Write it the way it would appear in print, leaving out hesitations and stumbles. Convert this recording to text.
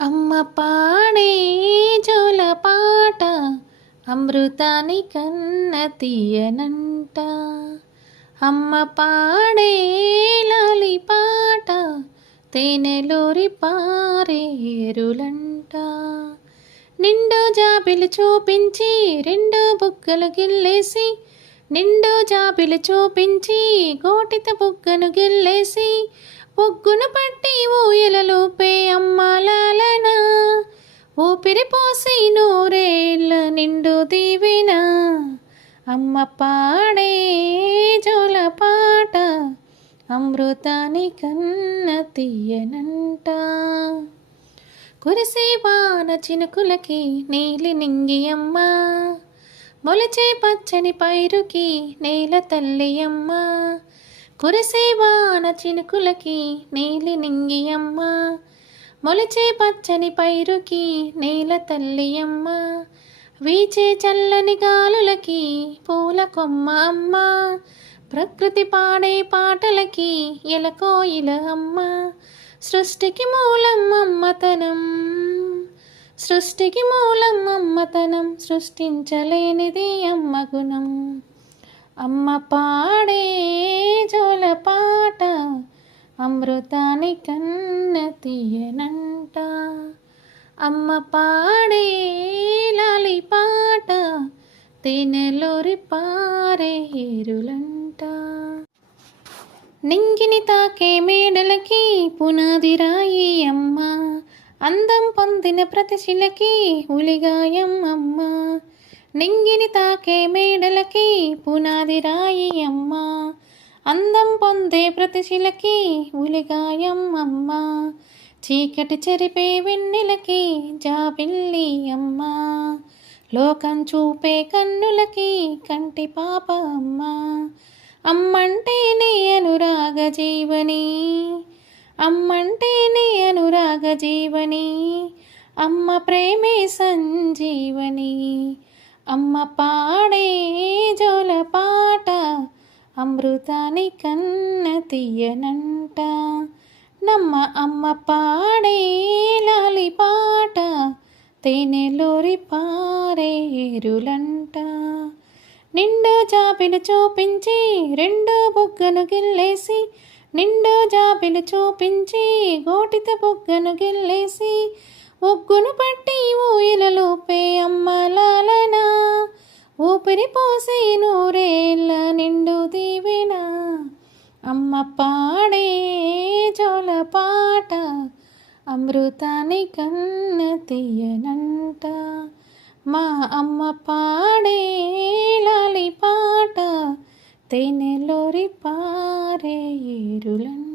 అమ్మ పాడే జోల పాట అమృతాని కన్న తీయనంట. అమ్మ పాడే లాలి పాట తేనెలోరి పారేరులంట. నిండు జాబిలు చూపించి రెండు బుగ్గలు గిల్లేసి, నిండు జాబిలు చూపించి గోటిత బుగ్గను గిల్లేసి, బొగ్గును పట్టి ఊయలలోపే అమ్మాలాలన, ఊపిరి పోసి నూరేళ్ళ నిండు దీవిన. అమ్మ పాడే జోల పాట అమృతాని కన్న తీయనంట. కురిసే వాన చినుకులకి నీలి నింగి అమ్మ, మొలచే పచ్చని పైరుకి నేల తల్లి అమ్మ. కురిసే వాన చినుకులకి నీలి నింగి అమ్మ, మొలచే పచ్చని పైరుకి నేల తల్లి అమ్మ. వీచే చల్లని గాలులకి పూల కొమ్మ అమ్మ, ప్రకృతి పాడే పాటలకి ఎలకోయిల అమ్మ. సృష్టికి మూలం అమ్మతనం, సృష్టికి మూలం అమ్మతనం, సృష్టించలేనిది అమ్మ గుణం. అమ్మ పాడే జోల పాట అమృతాని కన్న తీయనంట. అమ్మ పాడే లాలి పాట తేనెలోరి పారేరులంట. నింగిని తాకే మేడలకి పునాది రాయి అమ్మ, అందం పొందిన ప్రతి శిలకి ఉలిగాయం అమ్మ. నింగిని తాకే మేడలకి పునాది రాయి అమ్మ, అందం పొందే ప్రతి శిలకి ఉలిగాయం అమ్మ. చీకటి చెరిపే వెన్నెలకి జాబిల్లి అమ్మ, లోకం చూపే కన్నులకి కంటి పాప అమ్మ. అమ్మంటేనే అనురాగ జీవని, అమ్మంటేనే అనురాగ జీవని, అమ్మ ప్రేమే సంజీవని. అమ్మ పాడే జోల పాట అమృతాని కన్న తీయనంట. నమ్మ అమ్మ పాడే లాలి పాట తేనెలోరి పారేరులంట. నిండు జాబిలు చూపించి రెండు బుగ్గను గిల్లేసి, నిండు జాబిలు చూపించి గోటిత బుగ్గను గిల్లేసి, ఒగ్గును పట్టి ఊయలలోపే అమ్మలాలన, ఊపిరి పోసి నూరేళ్ళ నిండు దీవెన. అమ్మ పాడే జోల పాట అమృతాని కన్న తీయనంట. మా అమ్మ పాడే లాలి పాట తేనెలోరి పారేరులంట.